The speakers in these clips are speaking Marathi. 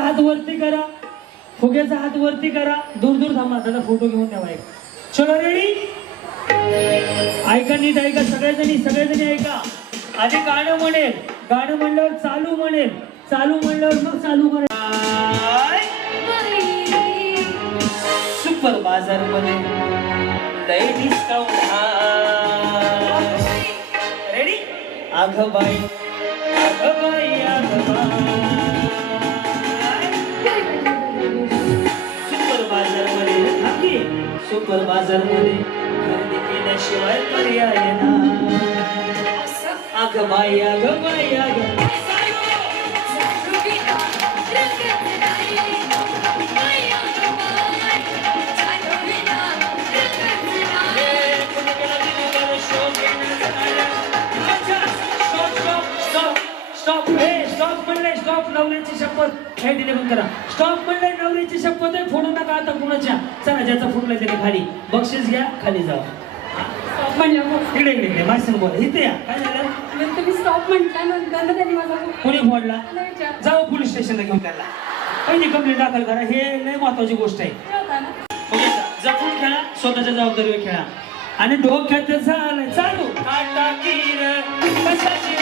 हात वरती करा. फुग्याचा हात वरती करा. दूर दूर थांबा. त्याचा फोटो घेऊन ठेवा एक. चलो रेडी ऐका नीट ऐका. सगळेजणी सगळेजणी ऐका. आधी गाणं म्हणेल. गाणं म्हणल्यावर चालू म्हणेल. चालू म्हणल्यावर मग चालू करेल. सुपर बाजारमध्ये लय डिस्काउंट रेडी बाई बाई आघ बाई. सुपर बाजारमध्ये खरेदी केल्याशिवाय पर्याय ना अग बाई अग बाई अग. शपथ हे करा स्टॉप म्हणले नवऱ्याची शपथ आहे फोडू नका आता कुणाच्या चला ज्याचा फुटलाय त्याने खाली बक्षीस घ्या खाली जावा म्हणलं इकडे इकडे इकडे माझ्या बोला इथे या काय झालं मग तुम्ही स्टॉप म्हटल्यानंतर ना त्यांनी मला कोणी फोडला मला विचार जाऊ पोलीस स्टेशनला घेऊन त्याला पहिली कंप्लेंट दाखल करा हे लय महत्वाची गोष्ट आहे होता ना ओके, जपून खेळा स्वतःच्या जबाबदारीवर खेळा आणि डोक्यात झालं चालू कीर कशाची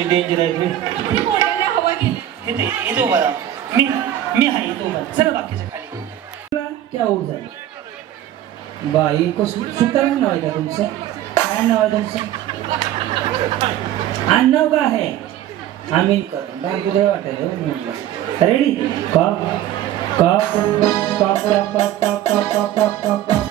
फर्स्टली डेंजर आहे तुम्ही हवा गेली इथे इथे उभा राहा मी मी आहे इथे उभा राहा. चला बाकीच्या खाली क्या हो जाए बाई को सुतार नाव आहे का तुमचं काय नाव आहे तुमचं आडनाव का आहे आमीन कर बाई कुठे वाटेल ready cup cup cup cup cup cup cup cup cup cup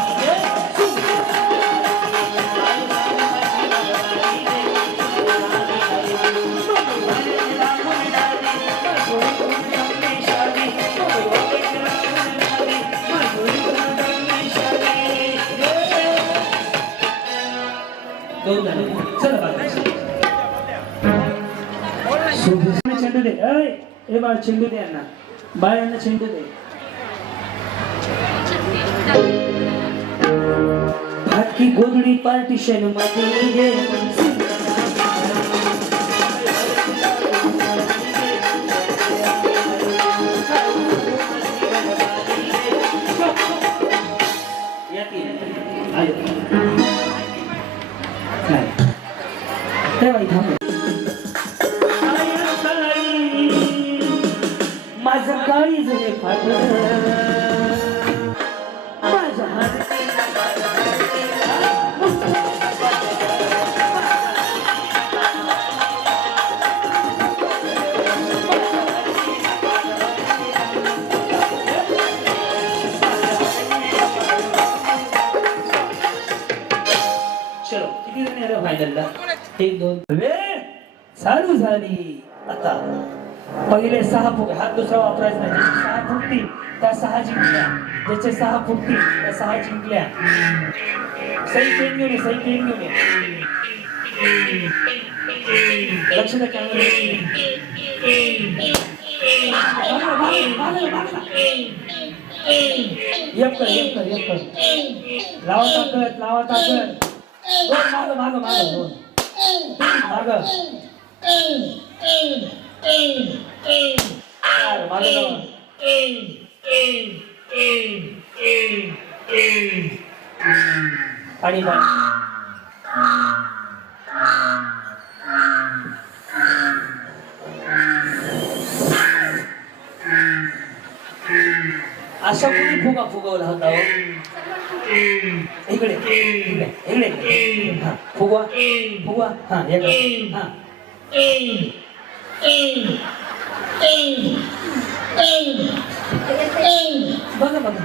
అరే ఏ బాగా చిండుది అన్న బాయ్ అన్న చిండుది આખી ગોદડી પાર્ટીશન માં જઈ चालू झाली आता. पहिले सहा फुगे हा दुसरा वापरायचा नाही. ज्याचे सहा फुटतील त्या सहा जिंकल्या. ज्याचे सहा फुटतील त्या सहा जिंकल्या. सही पेन घेऊन सई सही पेन घेऊन लक्ष द्या येप कर येप कर येप कर. लावा ताकद लावा ताकद. दोन माग माग माग दोन माग. 아니다. 아, 썩군이 보가 부거를 한다고? 이걸래, 이걸래, 이걸래. 보고와, 보고와, 하, 얘가, 하. फुगवा फुगवा हा एक हा बघा बघा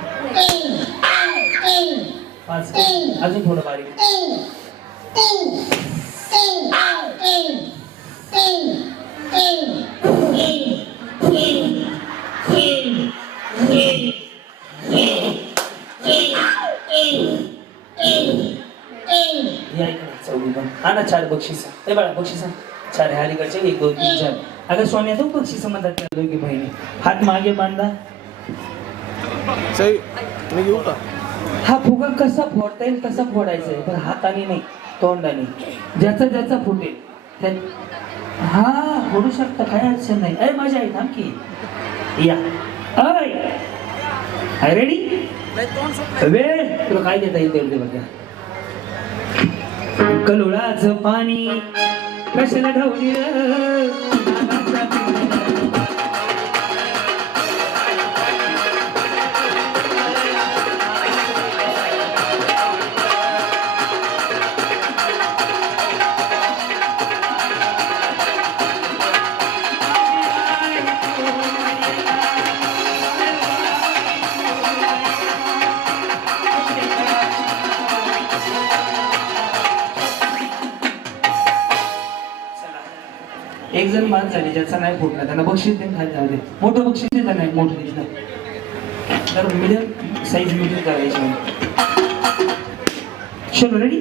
पाच अजून थोडं बारीक या इकडे चौघी पण. आणा चार बक्षीस. ते बाळा बक्षीस. चार ह्या अलीकडचे एक दोन तीन चार अगं सोन्या तो बक्षीस म्हणतात त्या दोघी बहिणी? हात मागे बांधा. सही मी घेऊ का? हा फुगा कसा फोडता येईल कसा फोडायचा आहे पण हाताने नाही तोंडाने. ज्याचा ज्याचा फुटेल त्या हा फोडू शकता काय अडचण नाही. अय माझ्या आई थांब की. या. अय! रेडी वेळ तुला काय देता येईल तेवढे बघा. कलोळाचं पाणी. कशाला ढवली एक जण बाद झाले ज्याचा नाही फुटला त्यांना बक्षीस देऊन खाली जाऊ दे. मोठं बक्षीस देता नाही मोठं दिसलं. तर मिडियम साईज मिडियम करायची चलो रेडी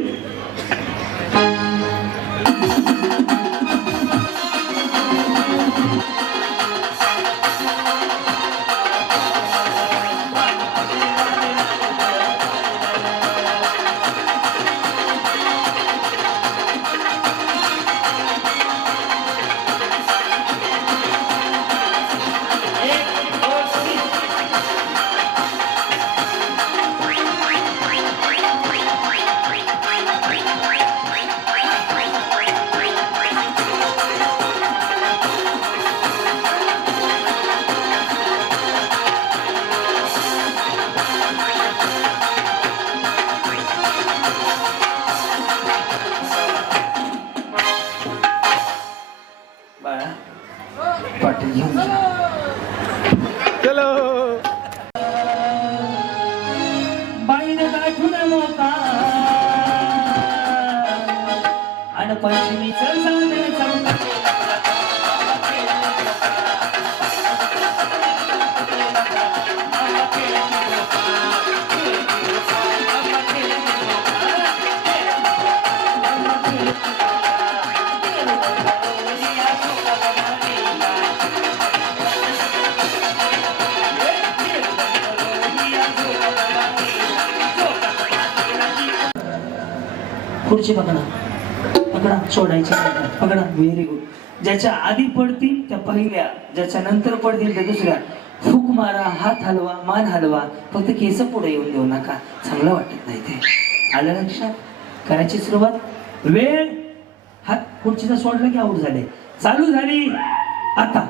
खुर्ची पकडा. पकडा सोडायची पकडा. व्हेरी गुड ज्याच्या आधी पडतील त्या पहिल्या. ज्याच्या नंतर पडतील त्या दुसऱ्या. फूक मारा हात हलवा मान हलवा. फक्त केस पुढे येऊन देऊ नका. चांगलं वाटत नाही ते. आलं लक्षात? करायची सुरुवात? वेळ? हात खुर्चीचा सोडलं की आऊट झाले. चालू झाली. आता.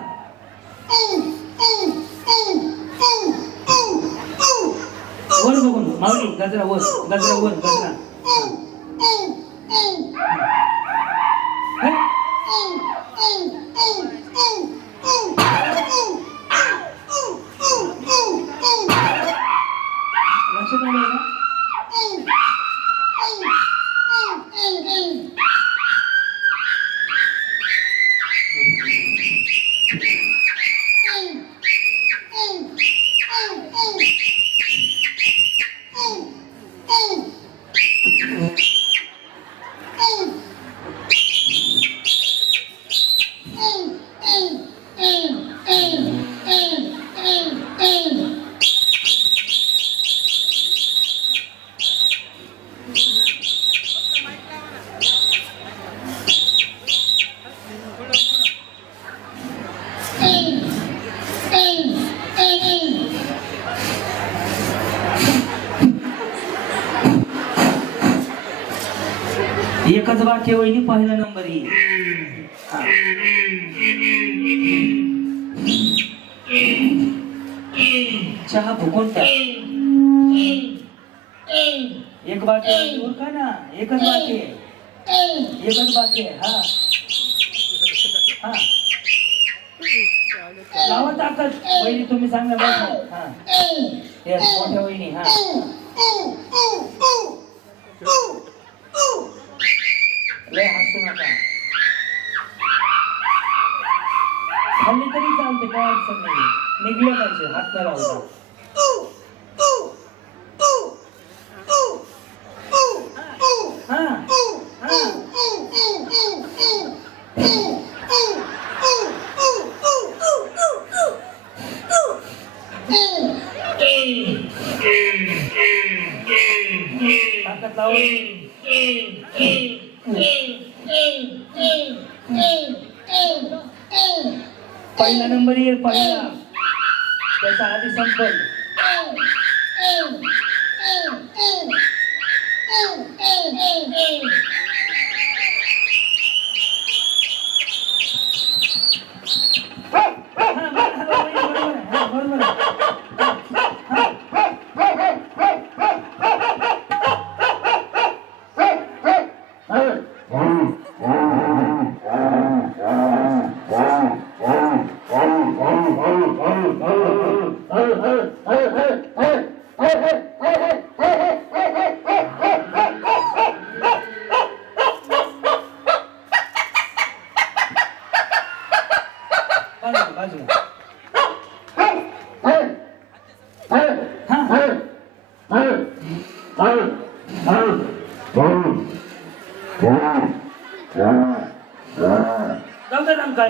वर बघून. माऊली गजरा वर. गजरा वर गजरा. हे? लक्षात एकच वाक्य वहिनी पहिला नंबर येईल चहा फुकून टाक. एक बाकी आहे, ना. एकच बाकी आहे एकच बाकी आहे हा. हा. लावा ताकद. वहिनी तुम्ही सांगा बस हा मोठ्या वहिनी हा. लय हसू नका खाल्ली तरी चालते काय अडचण नाही निघले पाहिजे हात न लावता हा हा ताकद लावा pahina kaysa ating sampal. Oh, oh, oh, oh, oh, oh, oh, oh. बाजूला, बाजूला. हा जाऊ दे रंकाळ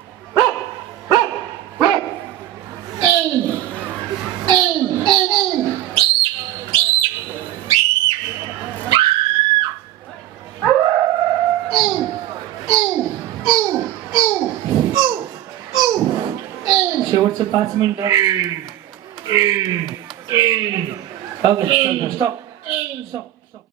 पाच मिनिटं ओके स्टॉप स्टॉप